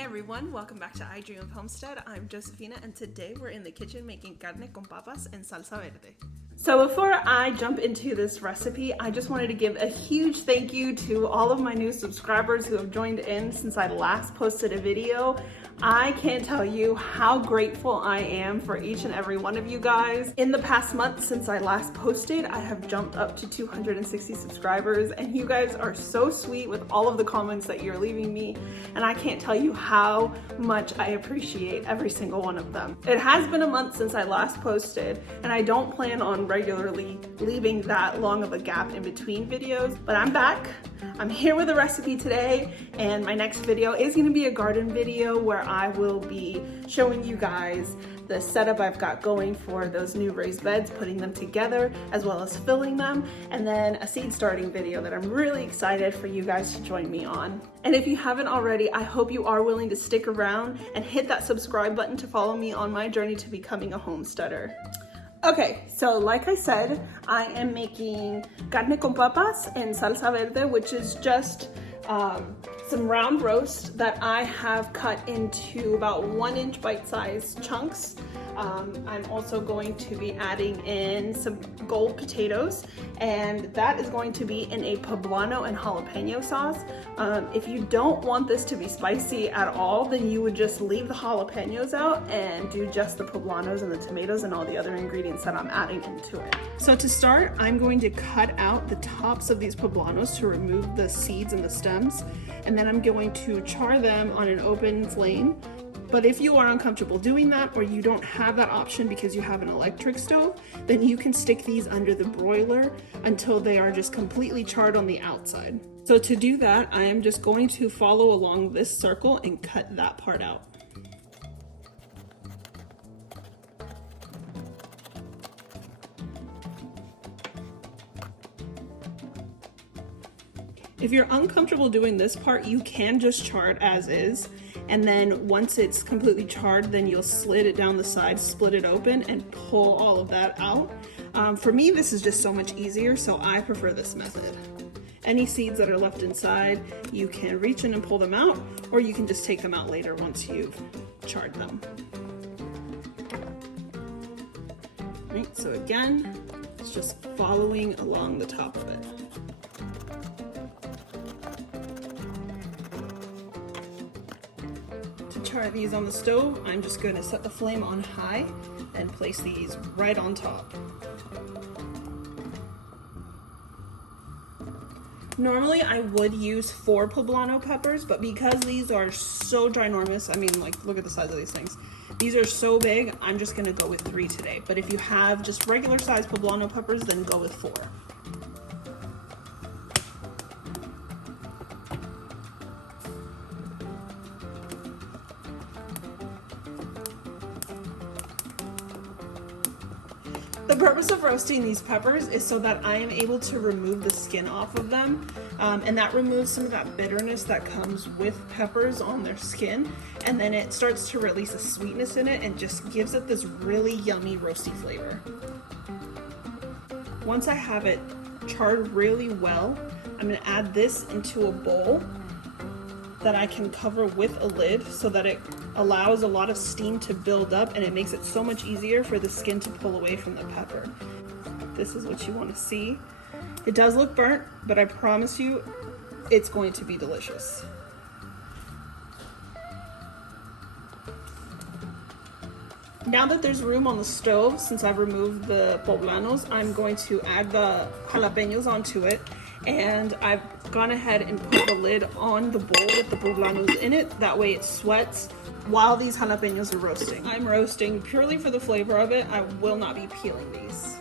Hey everyone, welcome back to I Dream of Homestead. I'm Josefina and today we're in the kitchen making carne con papas and salsa verde. So before I jump into this recipe, I just wanted to give a huge thank you to all of my new subscribers who have joined in since I last posted a video. I can't tell you how grateful I am for each and every one of you guys. In the past month since I last posted, I have jumped up to 260 subscribers and you guys are so sweet with all of the comments that you're leaving me, and I can't tell you how much I appreciate every single one of them. It has been a month since I last posted and I don't plan on regularly leaving that long of a gap in between videos, but I'm back. I'm here with a recipe today, and my next video is going to be a garden video where I will be showing you guys the setup I've got going for those new raised beds, putting them together as well as filling them, and then a seed starting video that I'm really excited for you guys to join me on. And if you haven't already, I hope you are willing to stick around and hit that subscribe button to follow me on my journey to becoming a homesteader. Okay, so like I said, I am making carne con papas and salsa verde, which is just some round roast that I have cut into about 1-inch bite-sized chunks. I'm also going to be adding in some gold potatoes, and that is going to be in a poblano and jalapeno sauce. If you don't want this to be spicy at all, then you would just leave the jalapenos out and do just the poblanos and the tomatoes and all the other ingredients that I'm adding into it. So to start, I'm going to cut out the tops of these poblanos to remove the seeds and the stems, and then I'm going to char them on an open flame. But if you are uncomfortable doing that, or you don't have that option because you have an electric stove, then you can stick these under the broiler until they are just completely charred on the outside. So to do that, I am just going to follow along this circle and cut that part out. If you're uncomfortable doing this part, you can just char it as is. And then once it's completely charred, then you'll slit it down the side, split it open, and pull all of that out. For me, this is just so much easier, so I prefer this method. Any seeds that are left inside, you can reach in and pull them out, or you can just take them out later once you've charred them. All right, so again, it's just following along the top of it. Char these on the stove, I'm just going to set the flame on high and place these right on top. Normally I would use 4 poblano peppers, but because these are so ginormous, I mean, like, look at the size of these things. These are so big, I'm just going to go with 3 today. But if you have just regular size poblano peppers, then go with 4. The purpose of roasting these peppers is so that I am able to remove the skin off of them, and that removes some of that bitterness that comes with peppers on their skin, and then it starts to release a sweetness in it and just gives it this really yummy roasty flavor. Once I have it charred really well, I'm going to add this into a bowl that I can cover with a lid so that it allows a lot of steam to build up, and it makes it so much easier for the skin to pull away from the pepper. This is what you want to see. It does look burnt, but I promise you it's going to be delicious. Now that there's room on the stove, since I've removed the poblanos, I'm going to add the jalapeños onto it. And I've gone ahead and put the lid on the bowl with the poblanos in it. That way it sweats while these jalapeños are roasting. I'm roasting purely for the flavor of it. I will not be peeling these.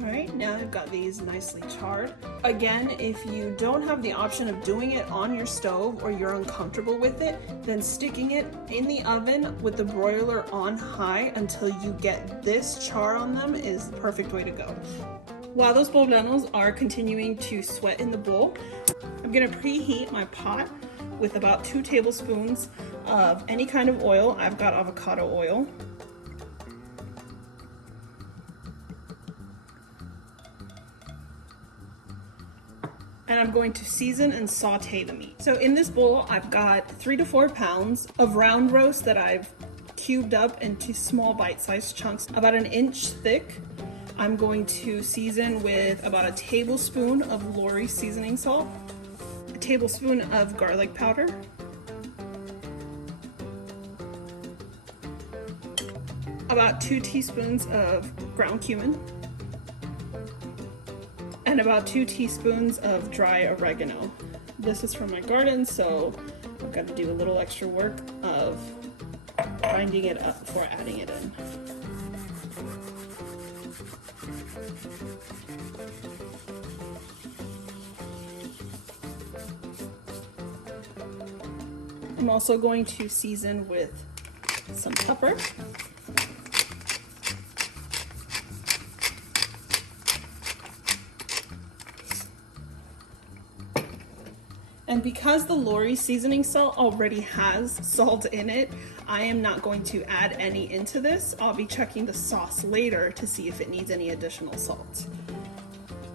Alright, now I've got these nicely charred. Again, if you don't have the option of doing it on your stove or you're uncomfortable with it, then sticking it in the oven with the broiler on high until you get this char on them is the perfect way to go. While those poblanos are continuing to sweat in the bowl, I'm going to preheat my pot with about 2 tablespoons of any kind of oil. I've got avocado oil. And then I'm going to season and saute the meat. So in this bowl, I've got 3 to 4 pounds of round roast that I've cubed up into small bite-sized chunks, about 1 inch thick. I'm going to season with about a tablespoon of Lawry seasoning salt, a tablespoon of garlic powder, about 2 teaspoons of ground cumin, and about 2 teaspoons of dry oregano. This is from my garden, so I've got to do a little extra work of grinding it up before adding it in. I'm also going to season with some pepper. And because the Lawry seasoning salt already has salt in it, I am not going to add any into this. I'll be checking the sauce later to see if it needs any additional salt.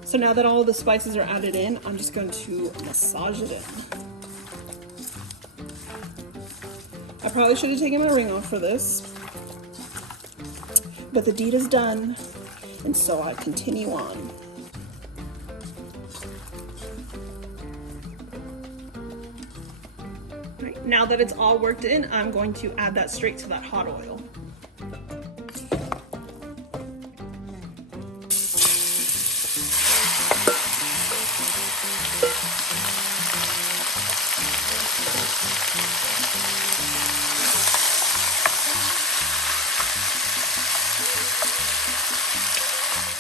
So now that all of the spices are added in, I'm just going to massage it in. I probably should have taken my ring off for this, but the deed is done, and so I continue on. Right, now that it's all worked in, I'm going to add that straight to that hot oil.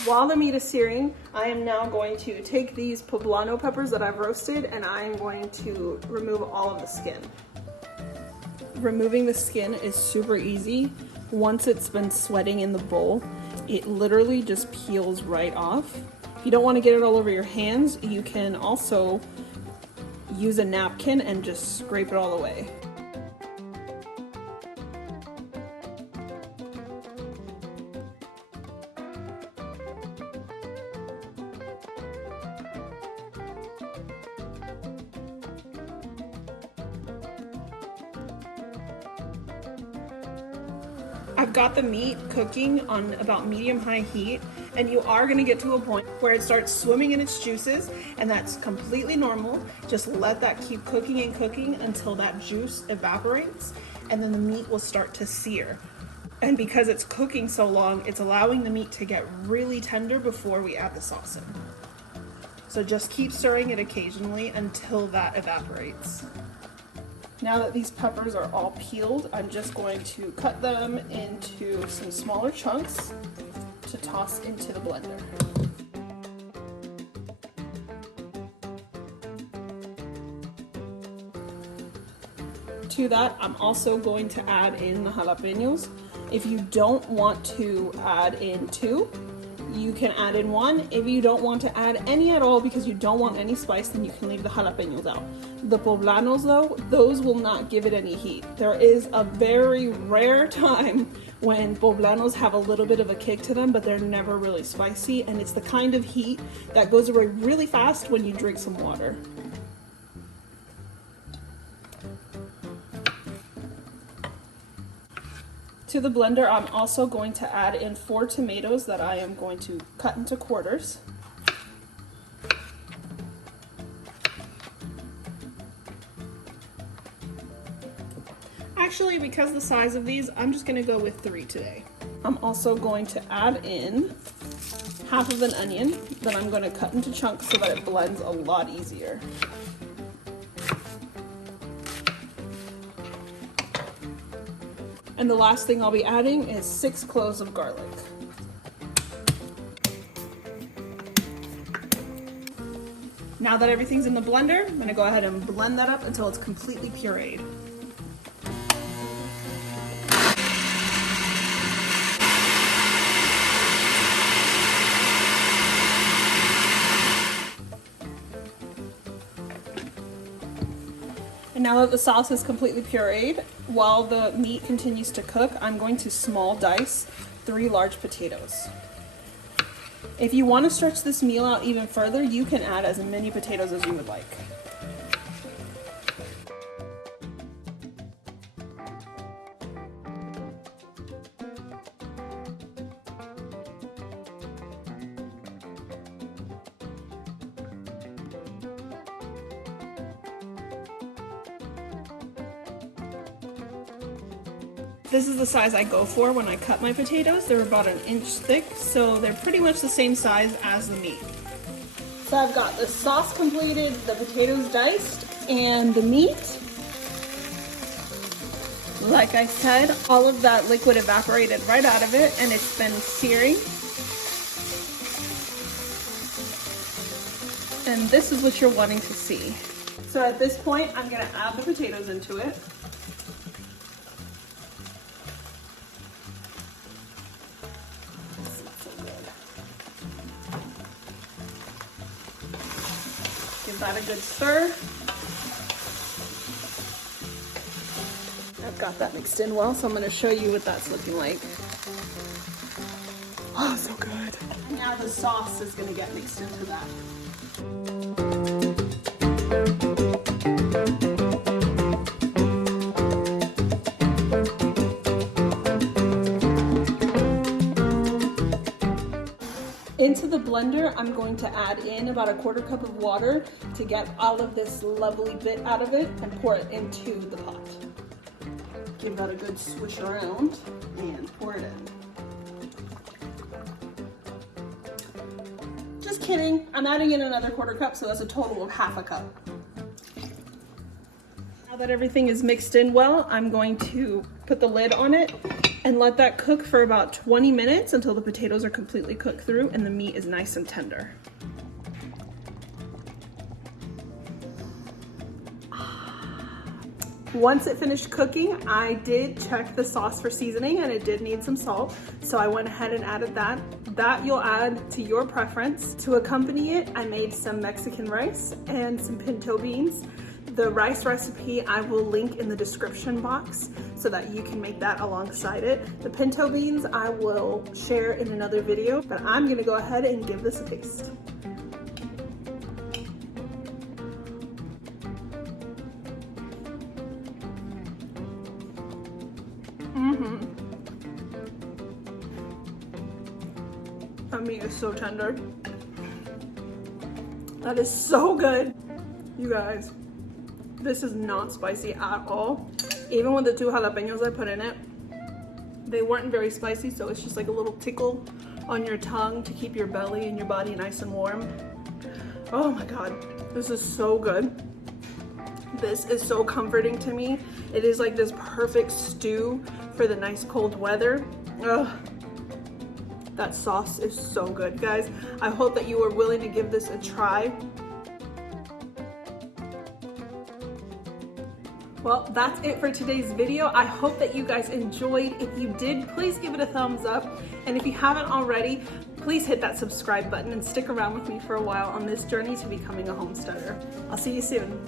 While the meat is searing, I am now going to take these Poblano peppers that I've roasted and I'm going to remove all of the skin. Removing the skin is super easy. Once it's been sweating in the bowl, it literally just peels right off. If you don't want to get it all over your hands, you can also use a napkin and just scrape it all away. I've got the meat cooking on about medium-high heat, and you are going to get to a point where it starts swimming in its juices, and that's completely normal. Just let that keep cooking and cooking until that juice evaporates, and then the meat will start to sear. And because it's cooking so long, it's allowing the meat to get really tender before we add the sauce in. So just keep stirring it occasionally until that evaporates. Now that these peppers are all peeled, I'm just going to cut them into some smaller chunks to toss into the blender. To that, I'm also going to add in the jalapeños. If you don't want to add in 2, you can add in 1. If you don't want to add any at all because you don't want any spice, then you can leave the jalapeños out. The poblanos though, those will not give it any heat. There is a very rare time when poblanos have a little bit of a kick to them, but they're never really spicy, and it's the kind of heat that goes away really fast when you drink some water. To the blender, I'm also going to add in 4 tomatoes that I am going to cut into quarters. Actually, because of the size of these, I'm just going to go with 3 today. I'm also going to add in half of an onion that I'm going to cut into chunks so that it blends a lot easier. And the last thing I'll be adding is 6 cloves of garlic. Now that everything's in the blender, I'm going to go ahead and blend that up until it's completely pureed. And now that the sauce is completely pureed, while the meat continues to cook, I'm going to small dice 3 large potatoes. If you want to stretch this meal out even further, you can add as many potatoes as you would like. This is the size I go for when I cut my potatoes. They're about 1 inch thick, so they're pretty much the same size as the meat. So I've got the sauce completed, the potatoes diced, and the meat. Like I said, all of that liquid evaporated right out of it, and it's been searing. And this is what you're wanting to see. So at this point, I'm gonna add the potatoes into it. Give that a good stir. I've got that mixed in well, so I'm going to show you what that's looking like. Oh, so good. Now the sauce is going to get mixed into that. Into the blender, I'm going to add in about 1/4 cup of water to get all of this lovely bit out of it and pour it into the pot. Give that a good swish around and pour it in. Just kidding, I'm adding in another 1/4 cup, so that's a total of 1/2 cup. Now that everything is mixed in well, I'm going to put the lid on it and let that cook for about 20 minutes until the potatoes are completely cooked through and the meat is nice and tender. Once it finished cooking, I did check the sauce for seasoning and it did need some salt, so I went ahead and added that. That you'll add to your preference. To accompany it, I made some Mexican rice and some pinto beans. The rice recipe I will link in the description box so that you can make that alongside it. The pinto beans I will share in another video, but I'm gonna go ahead and give this a taste. That meat is so tender. That is so good. You guys, this is not spicy at all. Even with the 2 jalapeños I put in it, they weren't very spicy, so it's just like a little tickle on your tongue to keep your belly and your body nice and warm. Oh my God, this is so good. This is so comforting to me. It is like this perfect stew for the nice cold weather. Ugh. That sauce is so good, guys. I hope that you are willing to give this a try. Well, that's it for today's video. I hope that you guys enjoyed. If you did, please give it a thumbs up. And if you haven't already, please hit that subscribe button and stick around with me for a while on this journey to becoming a homesteader. I'll see you soon.